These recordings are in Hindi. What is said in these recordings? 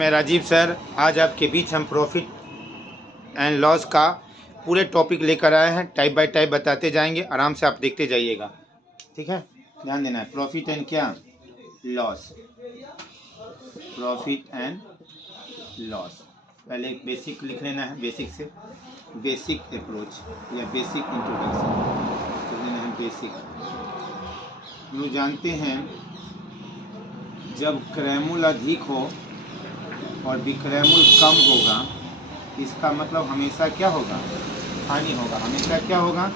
मैं राजीव सर आज आपके बीच हम प्रॉफिट एंड लॉस का पूरे टॉपिक लेकर आए हैं। टाइप बाय टाइप बताते जाएंगे, आराम से आप देखते जाइएगा। ठीक है, ध्यान देना है। प्रॉफिट एंड क्या, लॉस। प्रॉफिट एंड लॉस पहले एक बेसिक लिख लेना है। बेसिक से बेसिक अप्रोच या बेसिक इंट्रोडक्शन लिख लेना है। बेसिक हम लोग जानते हैं जब क्रैमुल अधिक हो और विक्रैमुल कम होगा, इसका मतलब हमेशा क्या होगा, हानि होगा। हमेशा क्या होगा,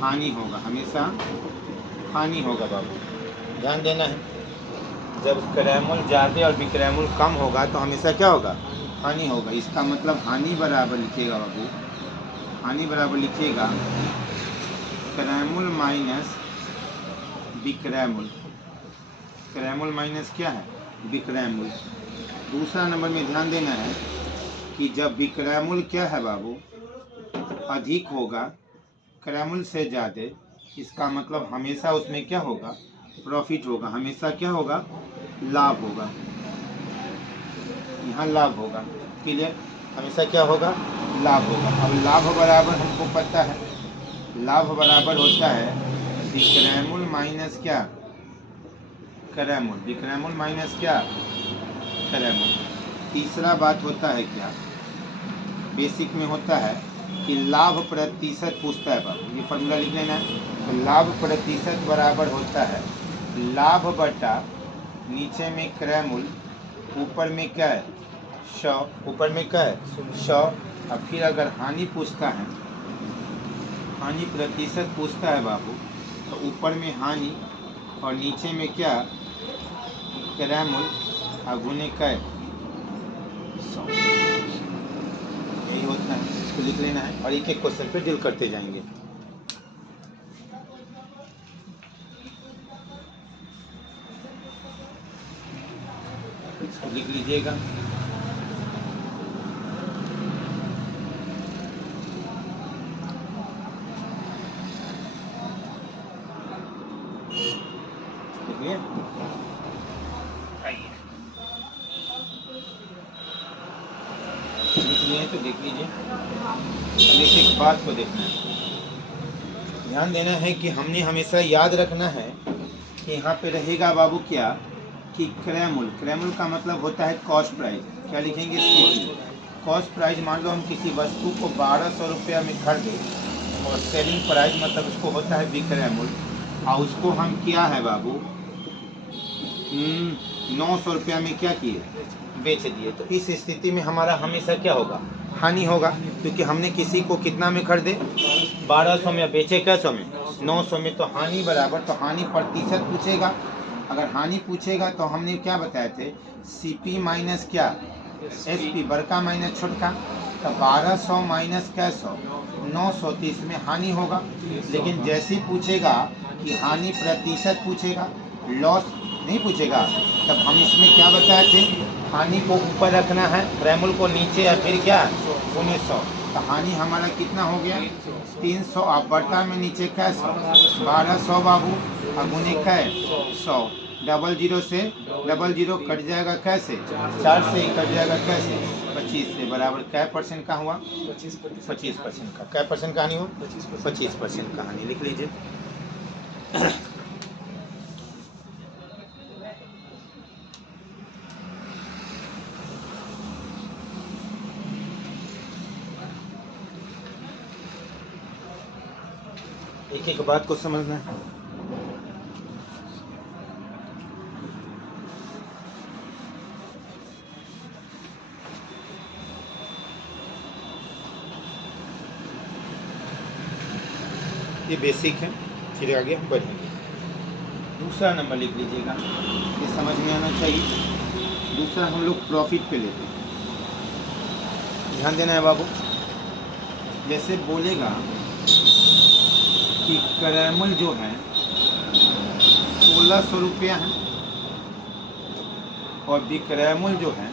हानि होगा। हमेशा हानि होगा बाबू, ध्यान देना है। जब क्रैमुल ज़्यादा और विक्रैमुल कम होगा तो हमेशा क्या होगा, हानि होगा। इसका मतलब हानि बराबर लिखिएगा बाबू, हानि बराबर लिखिएगा क्रैमुल माइनस विक्रैमुल। क्रैमुल माइनस क्या है, विक्रैमुल। दूसरा नंबर में ध्यान देना है कि जब विक्रैमुल क्या है बाबू, अधिक होगा क्रैमुल से ज़्यादा, इसका मतलब हमेशा उसमें क्या होगा, प्रॉफिट होगा। हमेशा क्या होगा, लाभ होगा। यहाँ लाभ होगा, क्लियर। हमेशा क्या होगा, लाभ होगा। अब लाभ बराबर हमको पता है, लाभ बराबर होता है विक्रैमुल माइनस क्या, क्रैमुल। विक्रैमुल माइनस क्या, क्रैमुल। तीसरा बात होता है क्या, बेसिक में होता है कि लाभ प्रतिशत पूछता है बाबू। ये फॉर्मूला लिख लेना है। तो लाभ प्रतिशत बराबर होता है लाभ बटा नीचे में क्रैमुल, ऊपर में क्या है, 100। ऊपर में क्या है, 100। अब फिर अगर हानि पूछता है, हानि प्रतिशत पूछता है बाबू, तो ऊपर में हानि और नीचे में क्या, क्रैमुल, और गुने क्या, 100। यही होता है, इसको लिख लेना है और एक एक क्वेश्चन पे डील करते जाएंगे। इसको लिख लीजिएगा। लिखिए, आइए लिख लिए तो देख लीजिए। अब एक एक बात को देखना है, ध्यान देना है कि हमने हमेशा याद रखना है कि यहाँ पे रहेगा बाबू क्या, कि क्रैमुल। क्रैमुल का मतलब होता है कॉस्ट प्राइस। क्या लिखेंगे, कॉस्ट प्राइस। मान लो हम किसी वस्तु को 1200 रुपया में खरीदे और सेलिंग प्राइस मतलब उसको होता है विक्रैमुल, और उसको हम क्या है बाबू 900 रुपया में क्या किए, बेच दिए। तो इस स्थिति में हमारा हमेशा क्या होगा, हानि होगा, क्योंकि हमने किसी को कितना में खरीदे, 1200 में, बेचे क्या 100 में, 900 में। तो हानि बराबर, तो हानि प्रतिशत पूछेगा। अगर हानि पूछेगा तो हमने क्या बताए थे, सीपी माइनस क्या, एसपी, बड़का माइनस छोटका। तो 1200 माइनस क्या 100, 900, तो इसमें हानि होगा। लेकिन जैसे ही पूछेगा कि हानि प्रतिशत पूछेगा, लॉस नहीं पूछेगा, तब हम इसमें क्या बताए थे, हानि को ऊपर रखना है, क्रैमुल को नीचे, या फिर क्या 1900। तो हानि हमारा कितना हो गया, 300। आप बटा में नीचे क्या 100, 1200 बाबू, और गुने क्या 100। 00 से 00 कट जाएगा कैसे, 4 से ही कट जाएगा कैसे, 25 से। बराबर क्या परसेंट का हुआ, 25% का। क्या परसेंट का हानि हुआ, 25% का हानि। लिख लीजिए। एक एक बात को समझना है। ये बेसिक है, फिर आगे हम बढ़ेंगे। दूसरा नंबर लिख लीजिएगा, ये समझ में आना चाहिए। दूसरा हम लोग प्रॉफिट पे लेते हैं, ध्यान देना है बाबू। जैसे बोलेगा कि क्रैमुल जो है 1600 रुपया है और विक्रैमुल जो है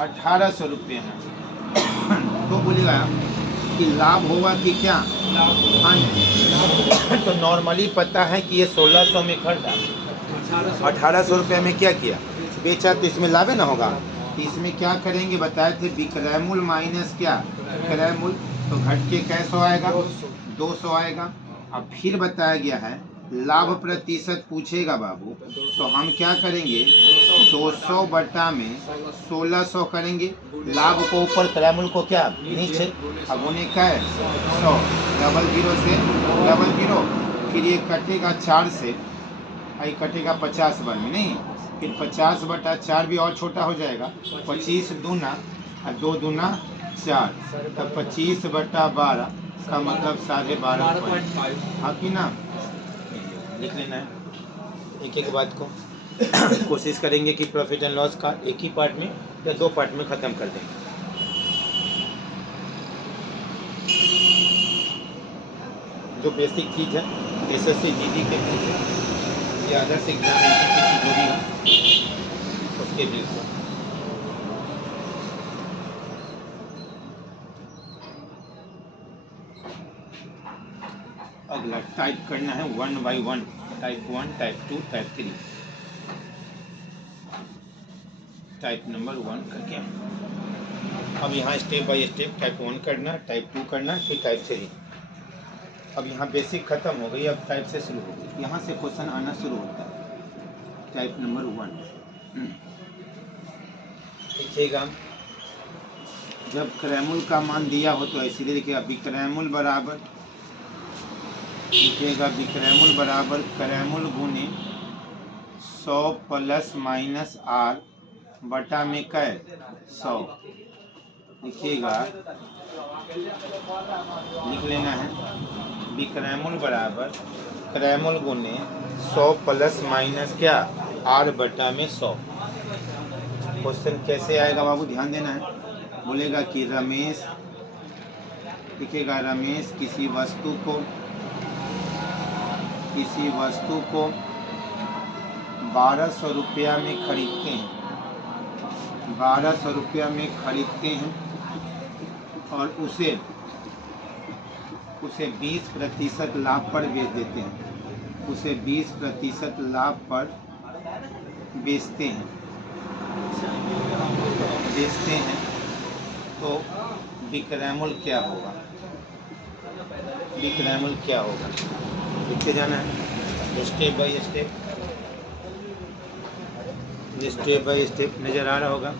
1800 रुपये है, तो बोलेगा कि लाभ होगा कि क्या, हानि। तो नॉर्मली पता है कि ये 1600 में खरीदा, 1800 रुपये में क्या किया, बेचा तो इसमें लाभ है ना होगा। तो इसमें क्या करेंगे बताए थे, विक्रयमूल्य माइनस क्या क्रयमूल, तो घट के कैसे आएगा 200 आएगा। अब फिर बताया गया है लाभ प्रतिशत पूछेगा बाबू, तो हम क्या करेंगे 200 बटा में 1600 करेंगे, लाभ को ऊपर क्रयमूल को क्या नीचे। अब उन्हें क्या है 100, डबल जीरो से डबल जीरो, फिर ये कटेगा 4 से, ये कटेगा 50 बार में नहीं, फिर 50 बटा 4 भी और छोटा हो जाएगा, 25 दूना और 2 दूना 4, तो 25 बटा 12 का मतलब 12.5। हाँ कि ना, लिख लेना है एक एक बात को। कोशिश करेंगे कि प्रॉफिट एंड लॉस का एक ही पार्ट में या 2 पार्ट में ख़त्म कर देंगे। जो बेसिक चीज़ है एसएससी जीडी के बेस से या अदर्स एग्जाम एनटीपीसी जो भी हो उसके बेस से। अगला टाइप करना है 1 by 1, type 1, type 2, type 3, type number 1 करके। अब यहाँ स्टेप बाय स्टेप टाइप 1 करना, टाइप 2 करना, फिर टाइप 3। अब यहाँ बेसिक खत्म हो गई, अब टाइप से शुरू हो गई, यहाँ से क्वेश्चन आना शुरू होता है। टाइप नंबर 1 लिखिएगा, जब क्रयमूल का मान दिया हो तो ऐसे लिखिएगा विक्रयमूल बराबर, लिखिएगा विक्रयमूल बराबर क्रयमूल गुने 100 प्लस माइनस आर बटा में कै 100। लिखिएगा, लिख लेना है विक्रयमूल बराबर क्रयमूल गुने 100 प्लस माइनस क्या आर बटा में 100। क्वेश्चन कैसे आएगा बाबू ध्यान देना है। बोलेगा कि रमेश, लिखिएगा रमेश किसी वस्तु को 1200 रुपया में खरीदते हैं, 1200 रुपया में खरीदते हैं और उसे 20% लाभ पर बेच देते हैं, उसे 20% लाभ पर बेचते हैं तो विक्रयमूल क्या होगा, विक्रयमूल क्या होगा लिखते जाना है step by step, step by step नज़र आ रहा होगा।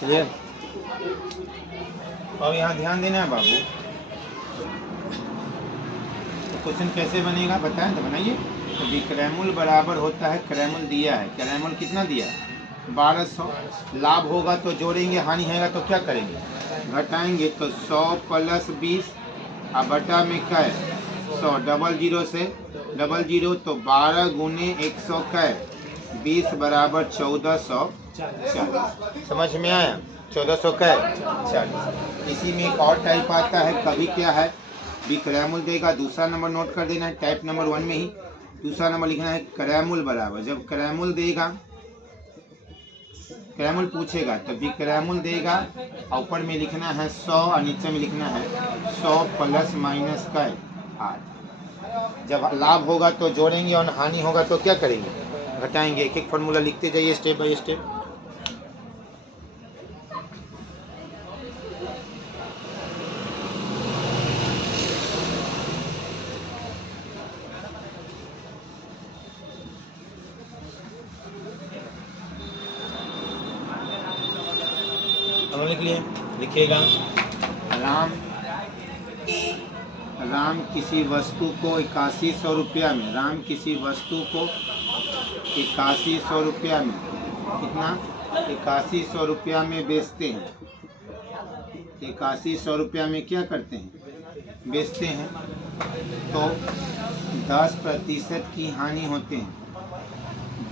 चलिए और यहाँ ध्यान देना है बाबू, तो क्वेश्चन कैसे बनेगा बताएं तो बनाइए। तो विक्रयमूल बराबर होता है, क्रयमूल दिया है, क्रयमूल कितना दिया 1200, लाभ होगा तो जोड़ेंगे, हानि होगा तो क्या करेंगे घटाएंगे, तो 100 प्लस 20 और बटा में क्या है 100, डबल जीरो से डबल जीरो, तो 12 गुने 100 का 20 बराबर 1440। समझ में आया 1400 का 40। इसी में एक और टाइप आता है, कभी क्या है विक्रयमूल देगा, दूसरा नंबर नोट कर देना है, टाइप नंबर 1 में ही दूसरा नंबर लिखना है क्रयमूल बराबर, जब क्रयमूल देगा, क्रयमूल पूछेगा तो विक्रयमूल देगा, ऊपर में लिखना है 100 और नीचे में लिखना है 100 प्लस माइनस का 8। जब लाभ होगा तो जोड़ेंगे और हानि होगा तो क्या करेंगे घटाएंगे। एक एक फॉर्मूला लिखते जाइए स्टेप बाय स्टेप। लिख लिए, लिखिएगा राम किसी वस्तु को 8100 रुपया में, राम किसी वस्तु को 8100 रुपया में, कितना 8100 रुपया में बेचते हैं, 8100 रुपया में क्या करते हैं बेचते हैं, तो 10% की हानि होते हैं,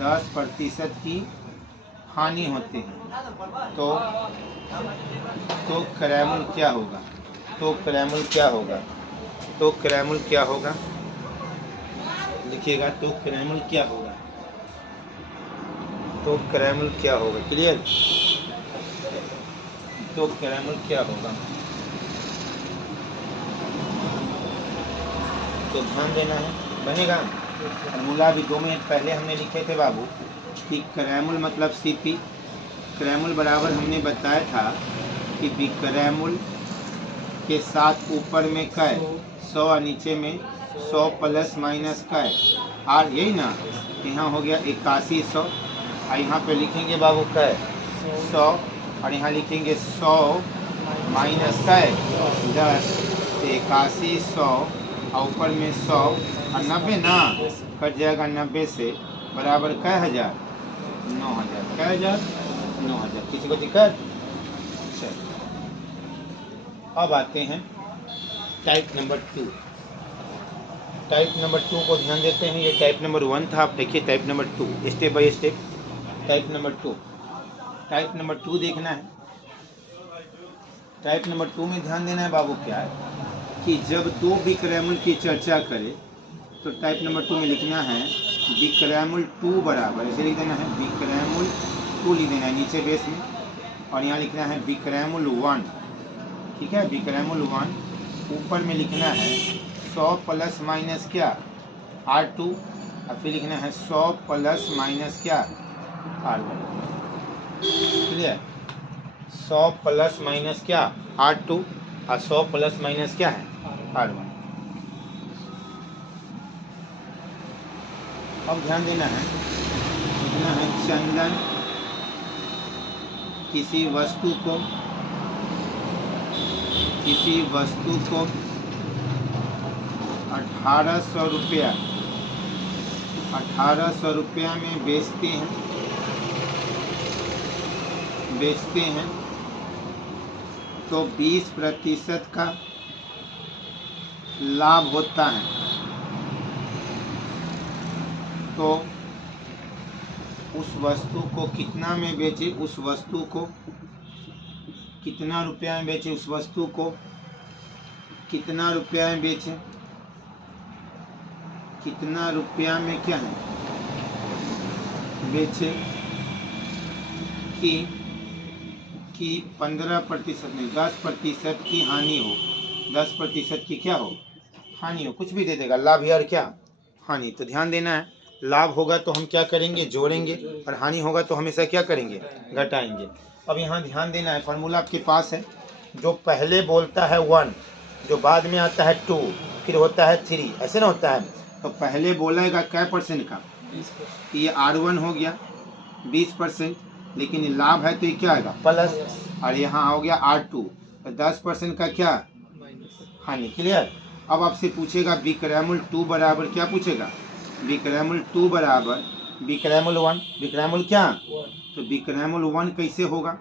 10% की हानि होते हैं, तो क्रयमूल क्या होगा, तो क्रयमूल क्या होगा, तो क्रयमूल क्या होगा लिखिएगा, तो क्रयमूल क्या होगा तो क्रैमल क्या होगा, क्लियर। तो क्रैमल क्या होगा, तो ध्यान देना है, बनेगा। फॉर्मूला अभी 2 मिनट पहले हमने लिखे थे बाबू कि क्रैमल मतलब सीपी। क्रैमल बराबर हमने बताया था कि बिक्रैमल के साथ ऊपर में कै 100 और नीचे में 100 प्लस माइनस कै आर, यही ना। यहाँ हो गया 8100 और यहाँ पे लिखेंगे बाबू कै 100 और यहाँ लिखेंगे 100 माइनस कै 10, 8100 और ऊपर में 100 और 90 ना, कट जाएगा 90 से बराबर कै हज़ार, 9000। कै हज़ार, 9000। किसी को दिक्कत? चलिए अब आते हैं टाइप नंबर 2। टाइप नंबर 2 को ध्यान देते हैं। ये टाइप नंबर 1 था, आप देखिए type number 2 step by step. Type number 2, type number 2 देखना है। टाइप नंबर 2 में ध्यान देना है बाबू क्या है कि जब दो बिक्रैमल की चर्चा करें तो टाइप नंबर 2 में लिखना है बिक्रैमल 2 बराबर, ऐसे लिख देना है बिक्रैमल 2 लिख देना है नीचे बेस में, और यहाँ लिखना है बिक्रैमल 1, ठीक है। बिक्रैमल 1 ऊपर में लिखना है 100 प्लस माइनस क्या R2, और फिर लिखना है 100 प्लस माइनस क्या R1, क्लियर। 100 प्लस माइनस क्या R2 और 100 प्लस माइनस क्या है R1। अब ध्यान देना है, लिखना है चंदन किसी वस्तु को 1800 रुपया, 1800 रुपया में बेचते हैं तो 20% का लाभ होता है। तो उस वस्तु को कितना में बेचे, उस वस्तु को कितना रुपया में बेचे, उस वस्तु को कितना रुपया में बेचे, कितना रुपया में क्या है बेचे कि 15% नहीं 10% की हानि हो, 10% की क्या हो हानि हो, कुछ भी दे देगा, लाभ यार क्या हानि। तो ध्यान देना है, लाभ होगा तो हम क्या करेंगे जोड़ेंगे, और हानि होगा तो हमेशा क्या करेंगे घटाएंगे। अब यहाँ ध्यान देना है, फार्मूला आपके पास है। जो पहले बोलता है 1, जो बाद में आता है 2, फिर होता है 3, ऐसे ना होता है। तो पहले बोलेगा क्या परसेंट का, ये R1 हो गया 20%, लेकिन लाभ है तो ये क्या आएगा प्लस, और यहाँ हो गया R2 तो 10% का क्या हानि, क्लियर। अब आपसे पूछेगा बिक्रैमल 2 बराबर क्या पूछेगा, बिक्रैमल 2 बराबर बिक्रैमल 1, बिक्रैमल क्या, तो बिक्रैमल 1 कैसे होगा।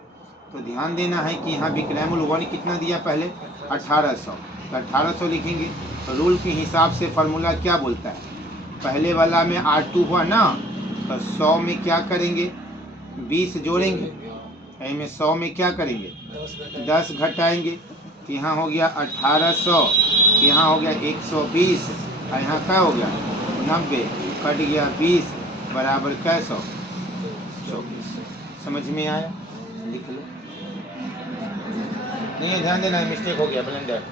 तो ध्यान देना है कि यहाँ बिक्रैमल 1 कितना दिया पहले 1800, तो 1800 लिखेंगे। तो रूल के हिसाब से फार्मूला क्या बोलता है, पहले वाला में R2 हुआ ना, तो 100 में क्या करेंगे 20 जोड़ेंगे, में 100 में क्या करेंगे 10 घटाएंगे, तो यहाँ हो गया 1800, यहाँ हो गया 120, और यहाँ क्या हो गया 90, कट गया 20 बराबर क्या 100 24। समझ में आया, लिख लो। नहीं ध्यान देना है, मिस्टेक हो गया ब्लेंडर,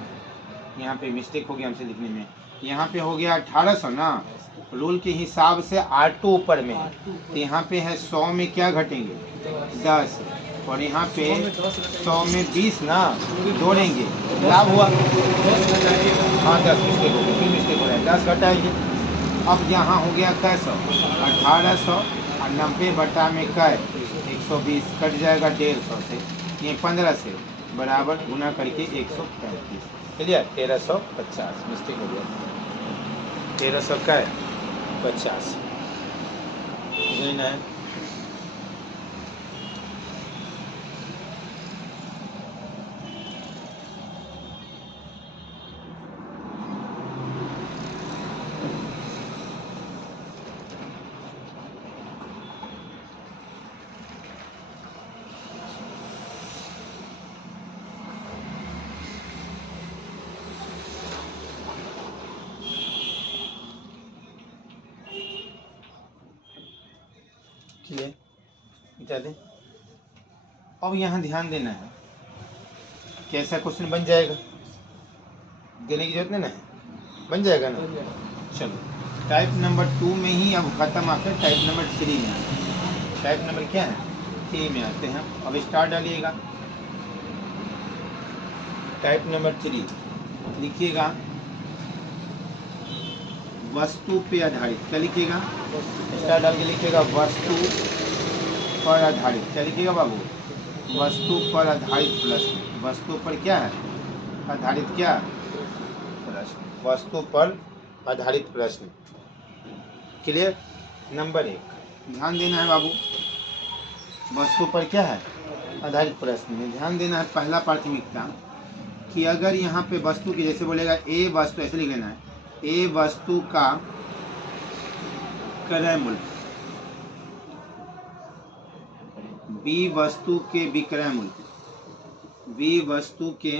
यहाँ पे मिस्टेक हो गया हमसे लिखने में। यहाँ पे हो गया 1800 ना, रूल के हिसाब से R2 ऊपर में, तो यहाँ पे है 100 में क्या घटेंगे 10, और यहाँ पे 100 में 20 ना जोड़ेंगे, लाभ हुआ हाँ 10 मिस्टेक हो गया, फिर मिस्टेक हो रहा है 10 घटाएंगे। अब यहाँ हो गया कैसा 1800 और 90 बटा में कै 120, कट जाएगा 150 से, ये 15 से बराबर गुना करके 135, क्लियर। 1350 मिस्टेक हो गया, 1350 लेना है। मिटा दें। अब यहाँ ध्यान देना है, कैसा क्वेश्चन बन जाएगा, देने की जरूरत नहीं ना है, बन जाएगा ना। चलो टाइप नंबर 2 में ही अब खत्म आकर टाइप नंबर 3 में आते हैं। टाइप नंबर क्या है, 3 में आते हैं। अब स्टार डालिएगा। टाइप नंबर 3 लिखिएगा, वस्तु पे आधारित। क्या लिखिएगा, स्टार डाल के लिखिएगा वस्तु पर आधारित। क्या लिखिएगा बाबू, वस्तु पर आधारित प्रश्न। वस्तु पर क्या है, आधारित क्या प्रश्न, वस्तु पर आधारित प्रश्न। क्लियर। नंबर 1 ध्यान देना है बाबू, वस्तु पर क्या है, आधारित प्रश्न में ध्यान देना है। पहला प्राथमिकता कि अगर यहाँ पे वस्तु की, जैसे बोलेगा ए वस्तु, ऐसे लिख लेना है, ए वस्तु का क्रय मूल्य, बी वस्तु के विक्रय मूल्य, बी वस्तु के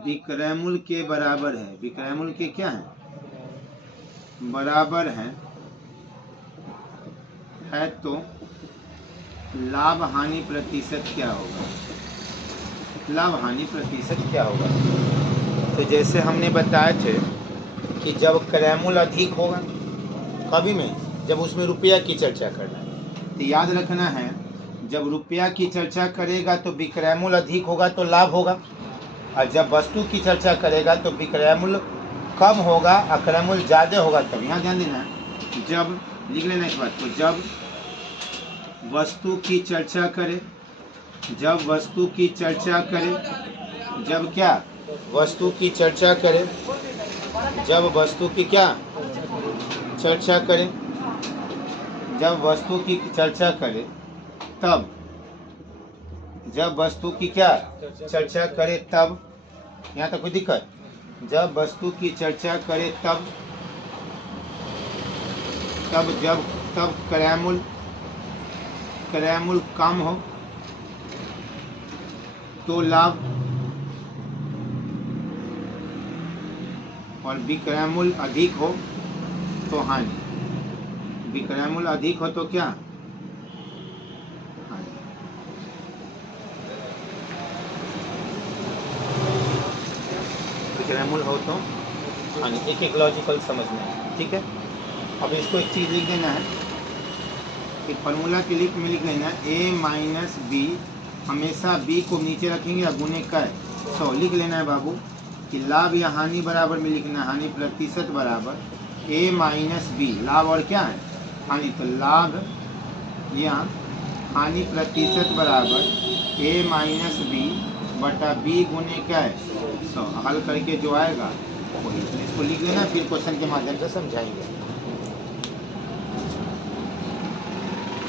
विक्रय मूल्य के बराबर है। विक्रय मूल्य के क्या है, बराबर है तो लाभ हानि प्रतिशत क्या होगा, लाभ हानि प्रतिशत क्या होगा। तो जैसे हमने बताए थे कि जब क्रय मूल्य अधिक होगा, कभी में जब उसमें रुपया की चर्चा करना है, तो याद रखना है जब रुपया की चर्चा करेगा तो विक्रय मूल्य अधिक होगा तो लाभ होगा, और जब वस्तु की चर्चा करेगा तो विक्रय मूल्य कम होगा और क्रय मूल्य ज़्यादा होगा। तब यहाँ ध्यान देना है, जब लिख लेना इस बात को, जब वस्तु की चर्चा करे, जब वस्तु की चर्चा करे, जब क्या वस्तु की चर्चा करे, जब वस्तु की क्या चर्चा करे, जब वस्तु की चर्चा करे तब, जब वस्तु की क्या चर्चा करे तब, यहाँ तक कोई दिक्कत, जब वस्तु की चर्चा करे तब, तब क्रय मूल्य कम हो तो लाभ, और विक्रय मूल्य अधिक हो तो हानि। विक्रय मूल्य अधिक हो तो क्या, हानि। विक्रय मूल्य हो तो हानि। एक एक लॉजिकल समझना है, ठीक है। अब इसको एक चीज़ लिख देना है कि फॉर्मूला के लिए लिख लेना a माइनस बी, हमेशा b को नीचे रखेंगे और गुने कर 100 लिख लेना है बाबू, कि लाभ या हानि बराबर में लिखना, हानि प्रतिशत बराबर a माइनस बी, लाभ और क्या है हानि, तो लाभ या हानि प्रतिशत बराबर a माइनस बी बटा b गुने क्या है 100। हल करके जो आएगा वही, इसको लिख लेना, फिर क्वेश्चन के माध्यम से समझाएंगे,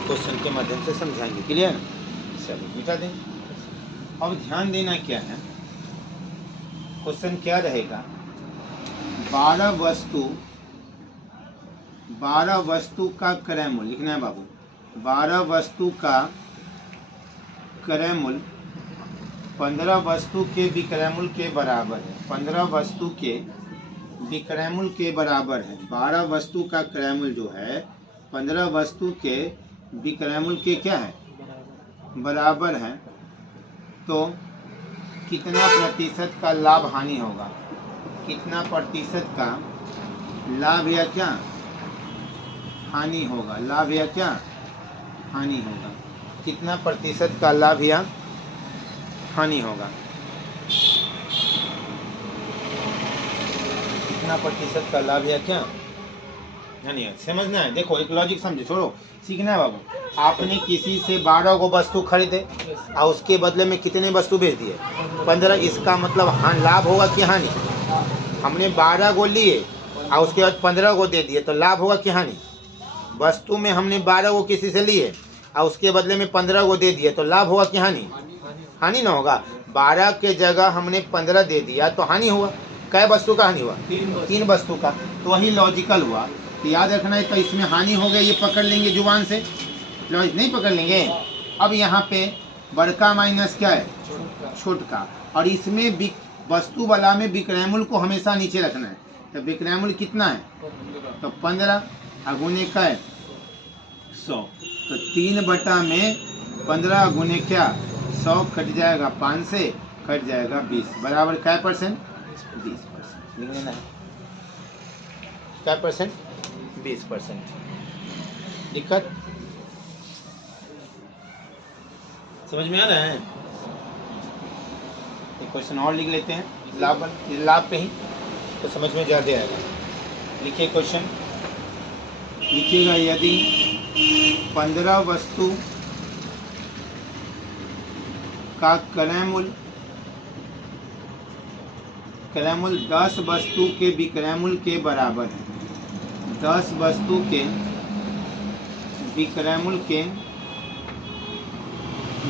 क्वेश्चन के माध्यम से समझाएंगे। क्लियर, चलिए मिटा दें। अब ध्यान देना क्या है, क्वेश्चन क्या रहेगा, 12 वस्तु का क्रय मूल्य लिखना है बाबू, 12 वस्तु का क्रय मूल्य 15 वस्तु के विक्रय मूल्य के बराबर है। 15 वस्तु के विक्रय मूल्य के बराबर है। 12 वस्तु का क्रय मूल्य जो है 15 वस्तु के विक्रय मूल्य के क्या है, बराबर है, तो कितना प्रतिशत का लाभ हानि होगा, कितना प्रतिशत का लाभ या क्या हानि होगा, लाभ या क्या हानि होगा, कितना प्रतिशत का लाभ या हानि होगा, कितना प्रतिशत का लाभ या क्या हानि है। समझना है, देखो एक लॉजिक समझो, छोड़ो सीखना है बाबू। आपने किसी से 12 को वस्तु खरीदे और उसके बदले में कितने वस्तु बेच दिए, 15, इसका मतलब लाभ होगा कि हानि। हमने 12 को लिए और उसके बाद 15 को दे दिए तो लाभ होगा कि हानि। वस्तु में हमने 12 को किसी से लिए और उसके बदले में 15 को दे दिए तो लाभ होगा कि हानि, हानि ना होगा। 12 के जगह हमने 15 दे दिया तो हानि हुआ। कै वस्तु का हानि हुआ, 3 वस्तु का, तो वही लॉजिकल हुआ। तो याद रखना है, तो इसमें हानि हो गई, ये पकड़ लेंगे जुबान से, लॉजिक नहीं पकड़ लेंगे। अब यहाँ पे बड़का माइनस क्या है, छोटका, और इसमें वस्तु वाला में विक्रय मूल्य को हमेशा नीचे रखना है। तो विक्रय मूल्य कितना है, तो 15 गुने का है 100, तो 3/15 गुने क्या 100 कट जाएगा 5 से, कट जाएगा 20 बराबर क्या परसेंट 20%। लिख लेना है क्या परसेंट 20%। दिक्कत समझ में आ रहा है? एक क्वेश्चन और लिख लेते हैं लाभ पे ही, तो समझ में ज़्यादा आएगा। लिखिए क्वेश्चन, लिखिएगा यदि 15 वस्तु का क्रय मूल्य 10 वस्तु के विक्रय मूल्य के बराबर है, 10 वस्तु के विक्रय मूल्य के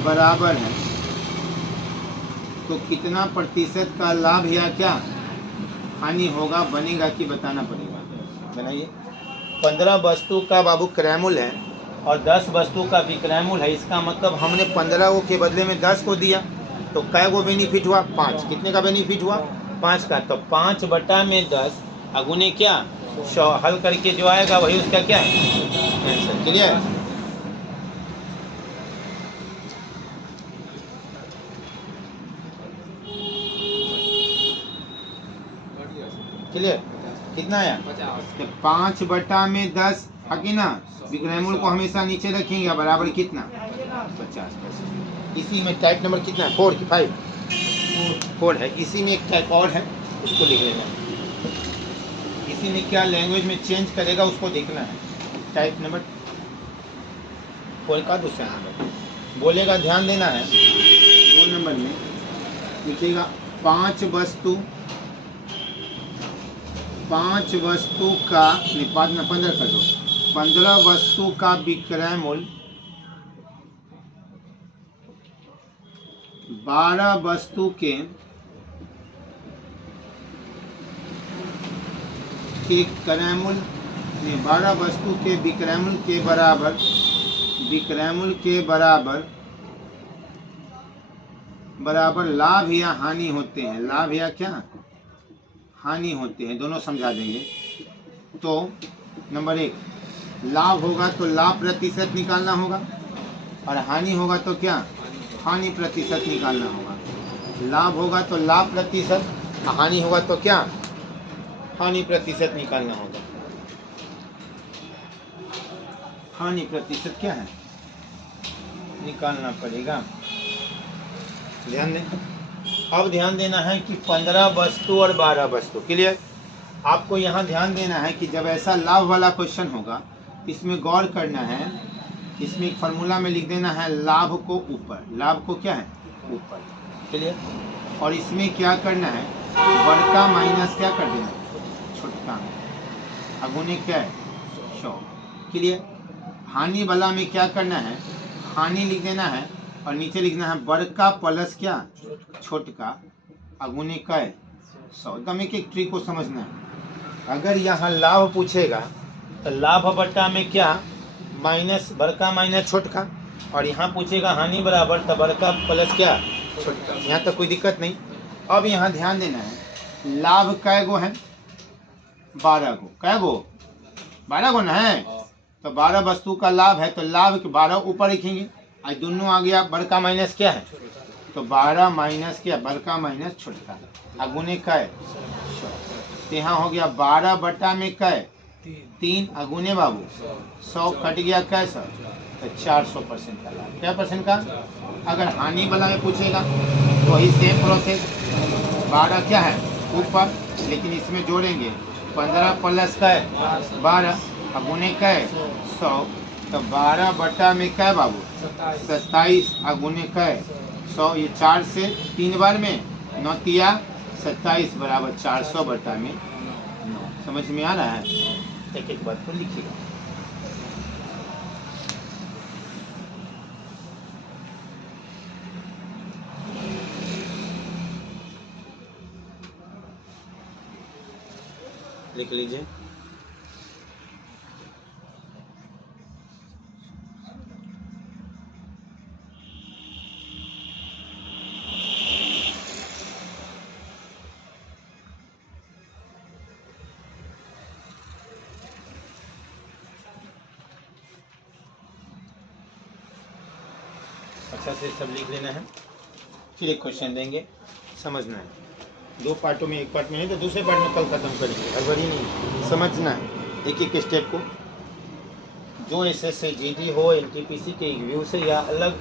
बराबर है, तो कितना प्रतिशत का लाभ या क्या हानि होगा बनेगा कि बताना पड़ेगा। बनाइए। 15 वस्तु का बाबू क्रय मूल्य है और 10 वस्तु का विक्रय मूल्य है। इसका मतलब हमने 15 के बदले में 10 को दिया, तो कै को बेनिफिट हुआ 5। कितने का बेनिफिट हुआ 5 का। तो 5/10 अगुने क्या 100 हल करके जो आएगा वही उसका क्या आंसर। क्लियर? क्लियर? कितना आया 5/10 है ना। विक्रय मूल्य को हमेशा नीचे रखेंगे बराबर कितना 50%। इसी में टाइप नंबर कितना है 4 की 4 है। इसी में एक टाइप और है उसको लिख लेना है। इसी में क्या लैंग्वेज में चेंज करेगा उसको देखना है। टाइप नंबर 4 का दूसरा नंबर बोलेगा, ध्यान देना है। 2 नंबर में लिखिएगा 5 वस्तु का 15 कर दो। 15 वस्तु का विक्रय मूल्य 12 वस्तु के क्रय मूल्य 12 वस्तु के विक्रय मूल्य के बराबर लाभ या हानि होते हैं। लाभ या क्या हानि होते हैं, दोनों समझा देंगे। तो नंबर 1 लाभ होगा तो लाभ प्रतिशत निकालना होगा, और हानि होगा तो क्या हानि प्रतिशत निकालना होगा। लाभ होगा तो लाभ प्रतिशत, हानि होगा तो क्या हानि प्रतिशत निकालना होगा। हानि प्रतिशत क्या है निकालना पड़ेगा। ध्यान दें। अब ध्यान देना है कि 15 वस्तु और 12 वस्तु। क्लियर? आपको यहाँ ध्यान देना है कि जब ऐसा लाभ वाला क्वेश्चन होगा इसमें गौर करना है। इसमें एक फार्मूला में लिख देना है लाभ को ऊपर, लाभ को क्या है ऊपर। क्लियर? और इसमें क्या करना है बड़का माइनस क्या कर देना छोटका, अगुने क्या है 100। क्लियर? हानि वाला में क्या करना है हानि लिख देना है और नीचे लिखना है बड़का प्लस क्या छोटका, अगुने का है 100। एकदम एक ट्रिक को समझना है। अगर यहाँ लाभ पूछेगा तो लाभ बट्टा में क्या माइनस बड़का माइनस छोटका, और यहाँ पूछेगा हानि बराबर तो बड़का प्लस क्या छोटका। यहाँ तक कोई दिक्कत नहीं। अब यहाँ ध्यान देना है लाभ कै गो है 12 गो। कै गो 12 गो ना है। तो 12 वस्तु का लाभ है तो लाभ के 12 ऊपर लिखेंगे। आज दोनों आ गया बड़का माइनस क्या है, तो 12 माइनस क्या बड़का माइनस छोटका, अगुने कै 100। तो यहाँ हो गया 12 बटा में कै 3 अगुने बाबू 100 कट गया कैसा तो 400% का लाभ। क्या परसेंट का। अगर हानि वाला में पूछेगा तो वही सेम प्रोसेस 12 क्या है ऊपर, लेकिन इसमें जोड़ेंगे 15 प्लस कै 12 अगुने कै 100। तो 12 बटा में कै बाबू 27 अगुने कै 100। ये 4 से 3 बार में 9 तिया 27 बराबर 400 बटा में 9। समझ में आ रहा है? एक एक बात को लिखिएगा। लिख लीजिए। अच्छा से सब लिख लेना है, फिर एक क्वेश्चन देंगे, समझना है। 2 पार्टों में, एक पार्ट में नहीं तो दूसरे पार्ट में कल ख़त्म करेंगे, हड़बड़ी नहीं, समझना है एक एक स्टेप को। जो एसएससी जीडी हो एनटीपीसी के व्यू से या अलग,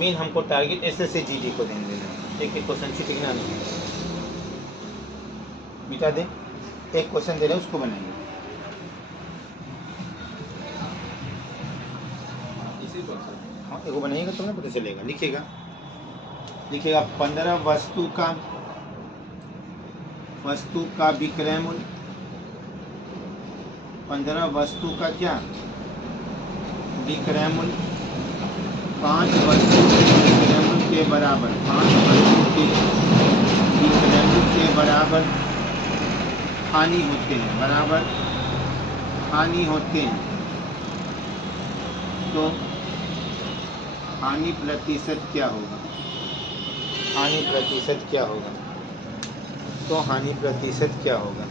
मेन हमको टारगेट एसएससी जीडी को ध्यान देना है। एक एक क्वेश्चन से लिखना नहीं, मिटा दें। एक क्वेश्चन दे रहे हैं उसको बनाइए, हाँ एगो बनाइएगा तो ना पता चलेगा। लिखिएगा 15 वस्तु का विक्रय मूल्य, 15 वस्तु का क्या विक्रय मूल्य, 5 वस्तु के विक्रय मूल्य के बराबर, 5 वस्तु के विक्रय मूल्य के बराबर हानि होते हैं, बराबर हानि होते हैं। तो हानि प्रतिशत क्या होगा, हानि प्रतिशत क्या होगा, तो हानि प्रतिशत क्या होगा।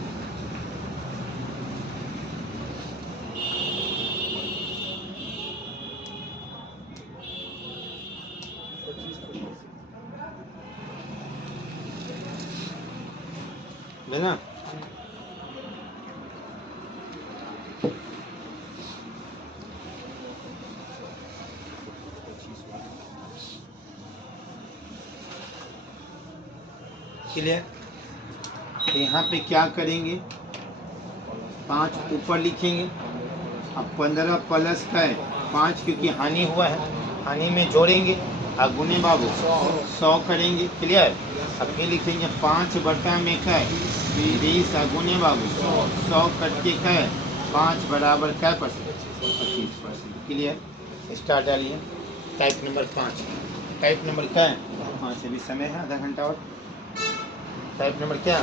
ना क्लियर। तो यहाँ पे क्या करेंगे, 5 ऊपर लिखेंगे, अब 15 प्लस का है 5 क्योंकि हानि हुआ है, हानि में जोड़ेंगे और गुने बाबू 100 करेंगे, क्लियर। अब फिर लिखेंगे 5 बटा में का 20 और गुने बाबू 100 कट के का 5 बराबर क्या परसेंट, 25%, क्लियर। स्टार्ट डालिए। टाइप नंबर 5, टाइप नंबर क्या है 5, अभी समय है आधा घंटा और। टाइप नंबर क्या,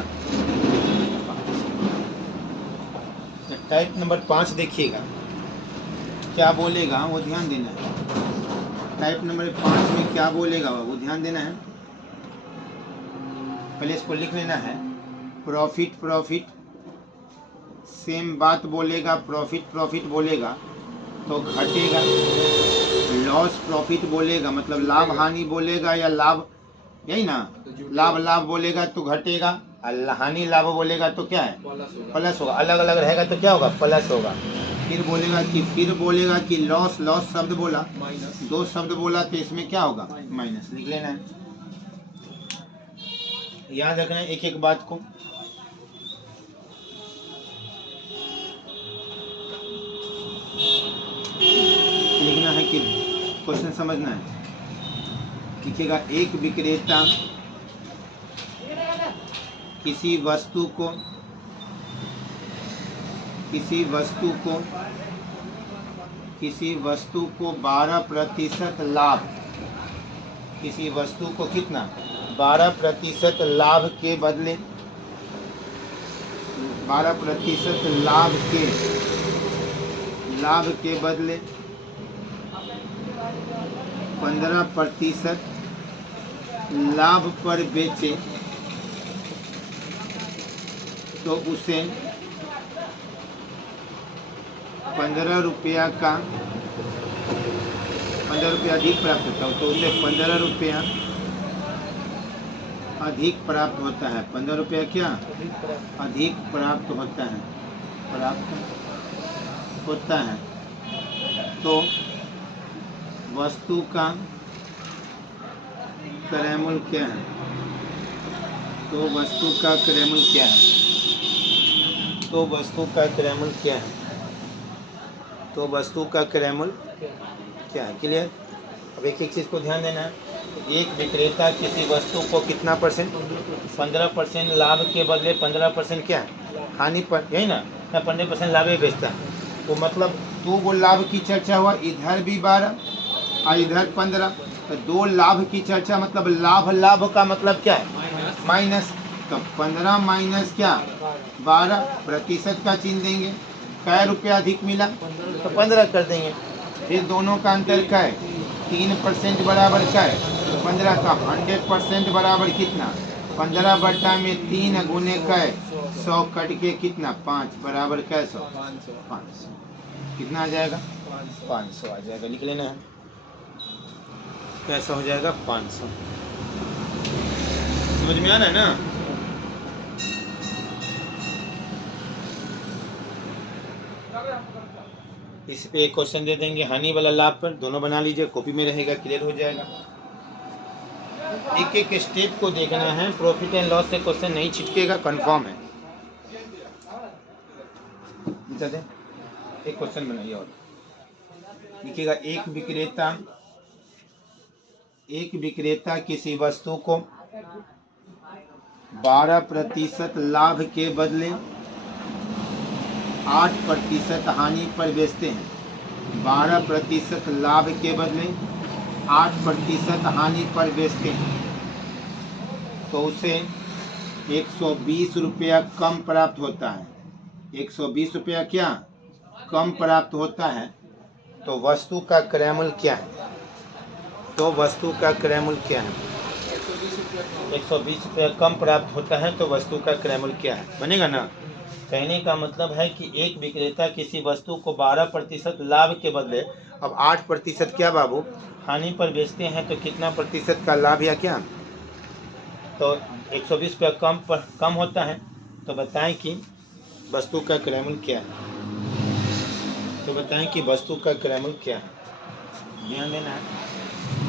टाइप नंबर 5 देखिएगा क्या बोलेगा वो ध्यान देना है। टाइप नंबर 5 में क्या बोलेगा वो ध्यान देना है। पहले इसको लिख लेना है। प्रॉफिट प्रॉफिट सेम बात बोलेगा, प्रॉफिट बोलेगा तो घटेगा। लॉस प्रॉफिट बोलेगा मतलब लाभ हानि बोलेगा या लाभ, यही ना, लाभ बोलेगा तो घटेगा, हानि लाभ बोलेगा तो क्या है प्लस होगा। अलग अलग रहेगा तो क्या होगा प्लस होगा। फिर बोलेगा कि लॉस शब्द बोला, 2 शब्द बोला तो इसमें क्या होगा माइनस, लिख लेना है। याद रखना है एक एक बात को। लिखना है कि क्वेश्चन समझना है। लिखिएगा एक विक्रेता किसी वस्तु को 12% लाभ, किसी वस्तु को कितना 12% लाभ के बदले, 12% लाभ के बदले 15% लाभ पर बेचे तो उसे 15 रुपया अधिक प्राप्त होता है। तो उसे 15 रुपया अधिक प्राप्त होता है। 15 रुपया क्या अधिक प्राप्त होता है। तो वस्तु का क्रय मूल्य क्या है, तो वस्तु का क्रय मूल्य क्या है, तो वस्तु का क्रय मूल्य क्या है, तो वस्तु का क्रय मूल्य क्या है, क्लियर। अब एक एक चीज़ को ध्यान देना है। एक विक्रेता किसी वस्तु को कितना परसेंट 15% लाभ के बदले 15% क्या है हानि पर, यही ना 15% लाभ ही बेचता है। तो मतलब 2 लाभ की चर्चा हुआ, इधर भी 12 और इधर 15, तो 2 लाभ की चर्चा मतलब लाभ का मतलब क्या है माइनस। तो 15 माइनस क्या 12, प्रतिशत का चिन्ह देंगे। कै रुपया अधिक मिला तो 15 कर देंगे। फिर दोनों का अंतर क्या है 3% बराबर क्या है 15 का 100% बराबर कितना 15 बटा में 3 गुने का 100 कट के कितना 5 बराबर क्या 100 500 कितना आ जाएगा 500 आ जाएगा, लिख लेना है। कैसा हो जाएगा 500। समझ में आ रहा है ना? इस पे एक क्वेश्चन दे देंगे हानि वाला लाभ पर, दोनों बना लीजिए, कॉपी में रहेगा, क्लियर हो जाएगा। एक एक स्टेप को देखना है, प्रॉफिट एंड लॉस से क्वेश्चन नहीं छिटकेगा, कंफर्म है। एक क्वेश्चन बनाइए और लिखिएगा, एक विक्रेता किसी वस्तु को 12% लाभ के बदले 8% हानि पर बेचते हैं। 12% लाभ के बदले 8% हानि पर बेचते हैं, तो उसे 120 रुपया कम प्राप्त होता है। 120 रुपया क्या कम प्राप्त होता है, तो वस्तु का क्रय मूल्य क्या है? तो वस्तु का क्रय मूल्य क्या है? 120 रुपया कम प्राप्त होता है, तो वस्तु का क्रय मूल्य क्या है? बनेगा ना? कहने का मतलब है कि एक विक्रेता किसी वस्तु को 12% लाभ के बदले अब 8% क्या बाबू हानि पर बेचते हैं, तो कितना प्रतिशत का लाभ या क्या? तो 120 रुपया कम होता है, तो बताएं कि वस्तु का क्रय मूल्य क्या है? तो बताएं कि वस्तु का क्रय मूल्य क्या है? ध्यान देना है।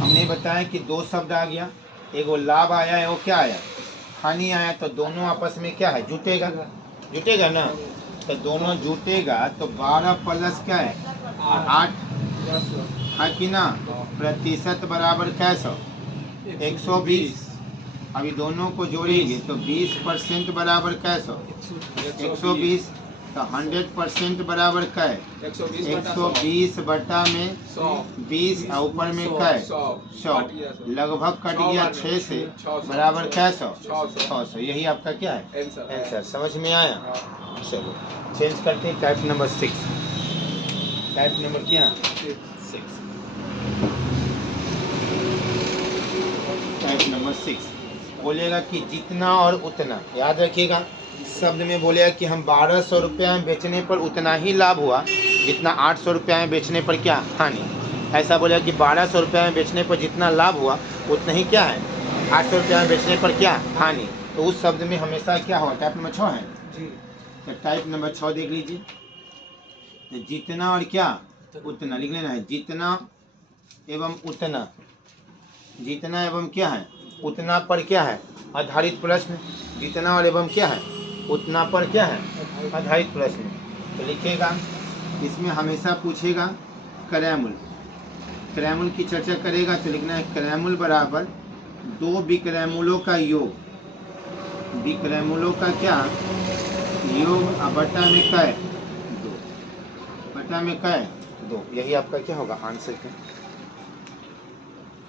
हमने बताया कि दो शब्द आ गया, एक वो लाभ आया है, वो क्या आया? हानि आया। तो दोनों आपस में क्या है? जुटेगा ना? तो दोनों जुटेगा तो 12 प्लस क्या है? 8 है कि ना? प्रतिशत बराबर कैसा? 120। अभी दोनों को जोड़ेंगे तो 20% बराबर कैसा? 120। तो 100% बराबर क्या है? 120 बटा में 20 और ऊपर में क्या है? 100। लगभग कट गया 6 से, बराबर क्या? 600। यही आपका क्या है? आंसर। समझ में आया? चलो चेंज करते हैं, टाइप नंबर 6। टाइप नंबर क्या? 6। टाइप नंबर 6 बोलेगा कि जितना और उतना, याद रखिएगा, शब्द में बोलेगा कि हम 1200 रुपया में बेचने पर उतना ही लाभ हुआ जितना 800 रुपया में बेचने पर क्या हानि। ऐसा बोलेगा कि 1200 रुपया में बेचने पर जितना लाभ हुआ उतना ही क्या है 800 रुपया में बेचने पर क्या हानि। तो उस शब्द में हमेशा क्या होगा? टाइप नंबर 6 है जी। तो टाइप नंबर 6 देख लीजिए, तो जितना और क्या उतना लिख लेना है। जितना एवं उतना, जितना एवं क्या है उतना पर क्या है आधारित प्रश्न। जितना और एवं क्या है उतना पर क्या है आधारित प्रश्न। तो लिखेगा, इसमें हमेशा पूछेगा क्रय मूल्य। क्रय मूल्य की चर्चा करेगा तो लिखना है क्रय मूल्य बराबर दो विक्रय मूल्यों का योग। विक्रय मूल्यों का क्या योग, बटा में क्या है 2, बटा में क्या है 2। यही आपका क्या होगा आंसर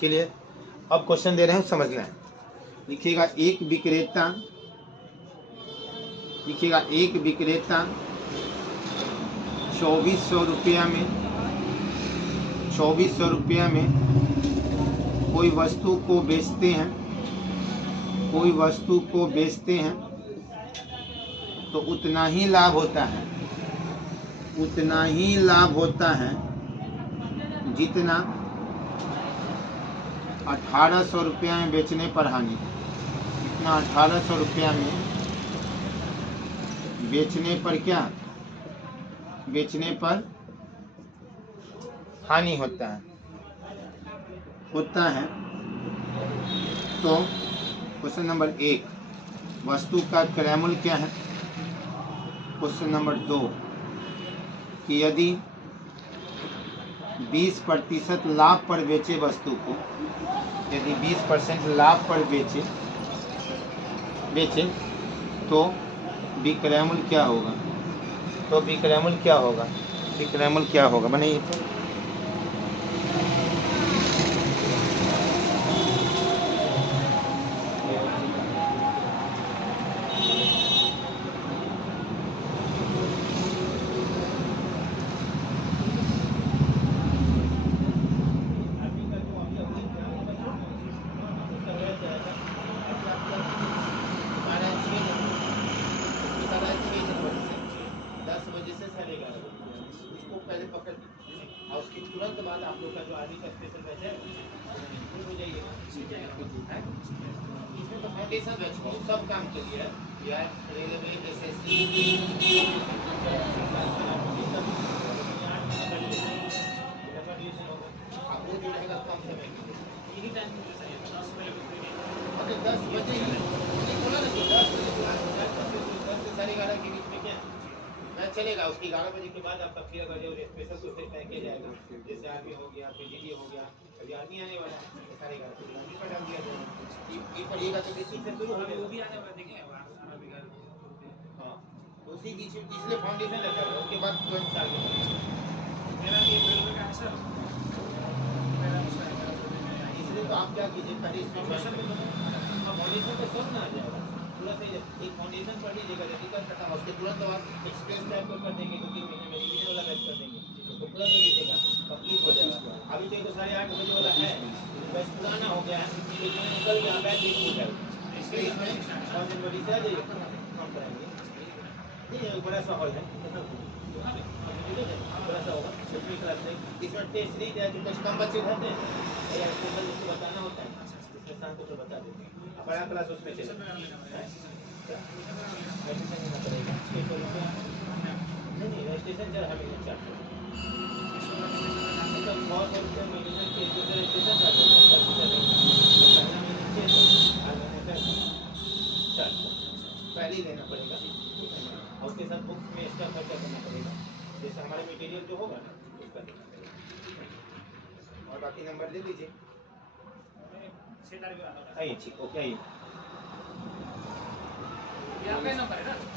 के लिए। अब क्वेश्चन दे रहे हैं, समझना है। लिखिएगा एक विक्रेता, लिखिएगा एक विक्रेता 2400 रुपया में, 2400 रुपया में कोई वस्तु को बेचते हैं, कोई वस्तु को बेचते हैं, तो उतना ही लाभ होता है, उतना ही लाभ होता है जितना 1800 रुपया में बेचने पर हानि। इतना 1800 रुपया में बेचने पर क्या, बेचने पर हानि होता है, तो क्वेश्चन नंबर 1 वस्तु का क्रय मूल्य क्या है। क्वेश्चन नंबर 2 कि यदि 20% लाभ पर बेचे वस्तु को, यदि 20% लाभ पर बेचे तो विक्रय मूल्य क्या होगा। तो विक्रय मूल्य क्या होगा, विक्रय मूल्य क्या होगा बनाइए। फाउंडेशन रखो सब काम के लिए यार रेलवे एसएससी आपको जो रहेगा कम समय के लिए यही टाइम मुझे चाहिए 10 बजे ही बोला ना कि 10 बजे 10 से 11:30 के बीच में क्या मैच चलेगा। उसके 11 बजे के बाद आपका फिर अगर जो स्पेशल कुछ पैकेज आएगा जैसे आर्मी हो गया पीजीडी हो गया अभी आर्मी आने वाला है 11:30 आर्मी पर डाल दिया जाएगा ये पढ़िएगा तो किसी से शुरू हो वो भी आने वाला देखेंगे हाँ उसी बीच में पिछले फाउंडेशन रखा है उसके बाद तुरंत स्टार्ट होगा मेरा ये रेलवे का है सर इसलिए तो आप क्या कीजिए पहले इसमें फाउंडेशन पे सब ना आ जाएगा पूरा सही एक फाउंडेशन पढ़ लीजिएगा रेडिकल खत्म उसके तुरंत बाद एक्सप्रेस टाइप को कर देंगे 2-3 महीने में रिवीजन वाला बैच कर देंगे तो पूरा कर लीजिएगा कंप्लीट हो जाएगा। अभी तो 8:30 बजे वाला है बैच पुराना हो गया एक महीने निकल गया बैच एक हो जाएगा इसलिए इसमें 5 जनवरी से आ जाइए काम कराएंगे ये बड़ा सा हॉल है बड़ा सा होगा छठी क्लास में इसमें टेस्ट नहीं दिया जो कुछ कम बच्चे रहते हैं या उसको बताना होता है इसमें शाम को तो बता देते हैं बड़ा क्लास उसमें चले नहीं रजिस्ट्रेशन चार्ज हमें नहीं चार्ज मतलब बहुत रुपये महीने के रजिस्ट्रेशन चार्ज पहले ही देना पड़ेगा और उसके साथ बुक में इसका खर्चा करना पड़ेगा जैसे हमारे मटेरियल जो होगा ना उसका और बाकी नंबर दे लीजिए आइए ठीक ओके आइए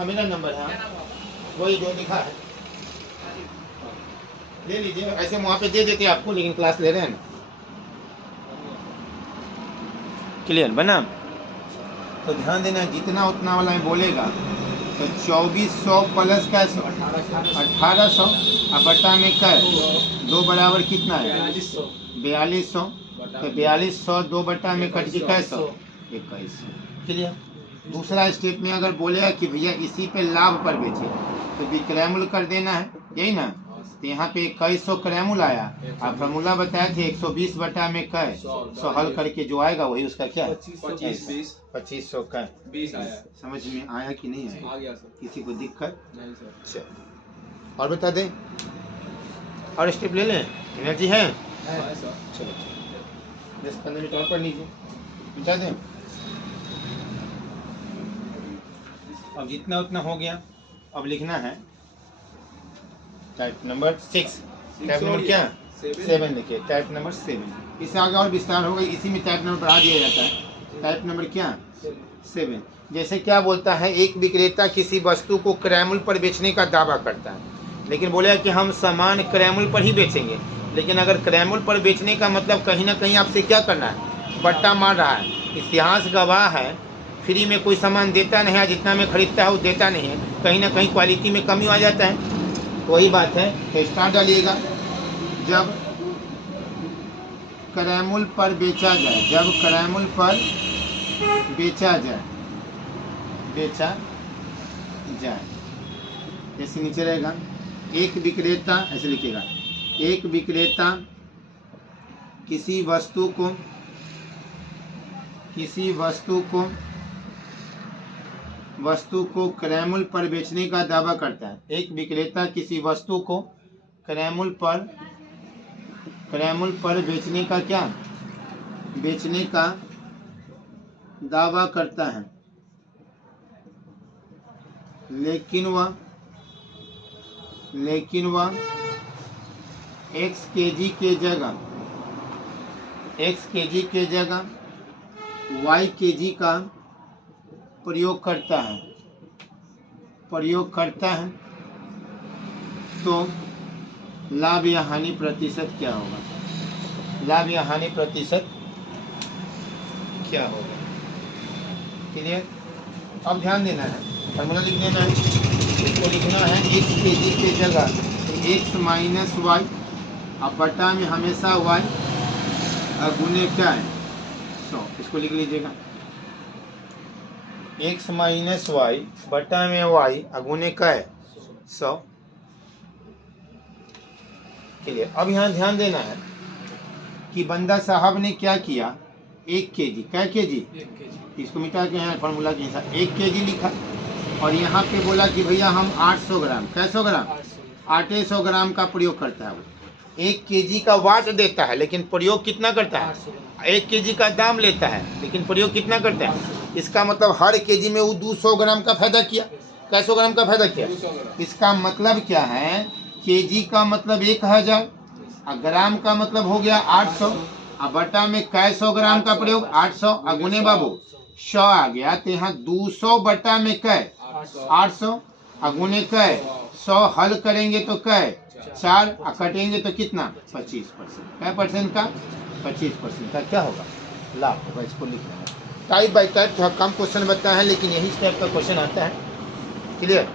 मेरा नंबर है वही जो लिखा है ले लीजिए ऐसे वहाँ पे दे देते आपको लेकिन क्लास ले रहे हैं ना क्लियर बना तो ध्यान देना जितना उतना वाला में बोलेगा तो 2400 प्लस कैसे 1800 और बटा में कैसे 2 बराबर कितना है 4200 तो 4200 2 बटा में कट के कैसे 2100 क्लियर। दूसरा स्टेप में अगर बोलेगा कि भैया इसी पे लाभ पर बेचे तो विक्रयमूल कर देना है यही ना तो यहाँ पे 2100 क्रयमूल आया आप फार्मूला बताए थे 120 बटा में कै 100 हल करके जो आएगा वही उसका क्या 2500 का 20 आया समझ में आया कि नहीं आया आ गया सर किसी को दिक्कत नहीं सर चल और बता दें और स्टेप ले लें एनर्जी है चलो 10-15 मिनट और पढ़ लीजिए बता दें अब जितना उतना हो गया अब लिखना है टाइप नंबर 6 टाइप नंबर क्या 7 लिखिए टाइप नंबर 7 इससे आगे और विस्तार होगा इसी में टाइप नंबर बढ़ा दिया जाता है टाइप नंबर क्या 7 जैसे क्या बोलता है एक विक्रेता किसी वस्तु को क्रयमूल्य पर बेचने का दावा करता है लेकिन बोलेगा कि हम सामान क्रयमूल्य पर ही बेचेंगे लेकिन अगर क्रयमूल्य पर बेचने का मतलब कहीं ना कहीं आपसे क्या करना है बट्टा मार रहा है इतिहास गवाह है फ्री में कोई सामान देता नहीं है जितना में खरीदता है वो देता नहीं है कहीं ना कहीं क्वालिटी में कमी आ जाता है वही बात है तो स्टार डालिएगा जब क्रयमूल्य पर बेचा जाए जब क्रयमूल्य पर बेचा जाए जैसे नीचे रहेगा एक विक्रेता ऐसे लिखिएगा एक विक्रेता किसी वस्तु को क्रयमूल्य पर बेचने का दावा करता है एक विक्रेता किसी वस्तु को क्रयमूल्य पर बेचने का दावा करता है लेकिन वह x kg के जगह y kg का प्रयोग करता है तो लाभ या हानि प्रतिशत क्या होगा लाभ या हानि प्रतिशत क्या होगा क्लियर। अब ध्यान देना है फॉर्मूला लिख देना है इसको लिखना है x kg के जगह x माइनस वाई अब बटा में हमेशा y गुने क्या है 100 इसको लिख लीजिएगा x माइनस वाई बटा में y अगुने का है 100 के लिए। अब यहाँ ध्यान देना है कि बंदा साहब ने क्या किया 1 kg, क्या kg? 1 kg। इसको मिटा के यहाँ फार्मूला के हिसाब 1 kg लिखा, और यहाँ पे बोला कि भैया हम 800 ग्राम, कैसो ग्राम? 800 ग्राम का प्रयोग करता है वो। 1 kg का वाट देता है लेकिन प्रयोग कितना करता है? 1 kg का दाम लेता है लेकिन प्रयोग कितना करता है? इसका मतलब हर kg में वो 200 ग्राम का फायदा किया। कैसो ग्राम का फायदा किया? 200 ग्राम। इसका मतलब क्या है? kg का मतलब 1000 और ग्राम का मतलब हो गया 800, और बटा में कैसो ग्राम का प्रयोग 800, अगुने बाबू 100 आ गया, तो यहाँ 200 बटा में कै 800, अगुने कै 100, हल करेंगे तो कै 4, और कटेंगे तो कितना? 25%। क्या परसेंट का? 25% का क्या होगा? लाभ होगा। इसको लिख लेंगे। टाइप बाई टाइप थोड़ा कम क्वेश्चन बताया है लेकिन यही टाइप का क्वेश्चन आता है। क्लियर?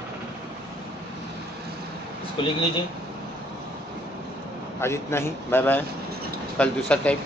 इसको लिख लीजिए। आज इतना ही, बाय बाय। कल दूसरा टाइप।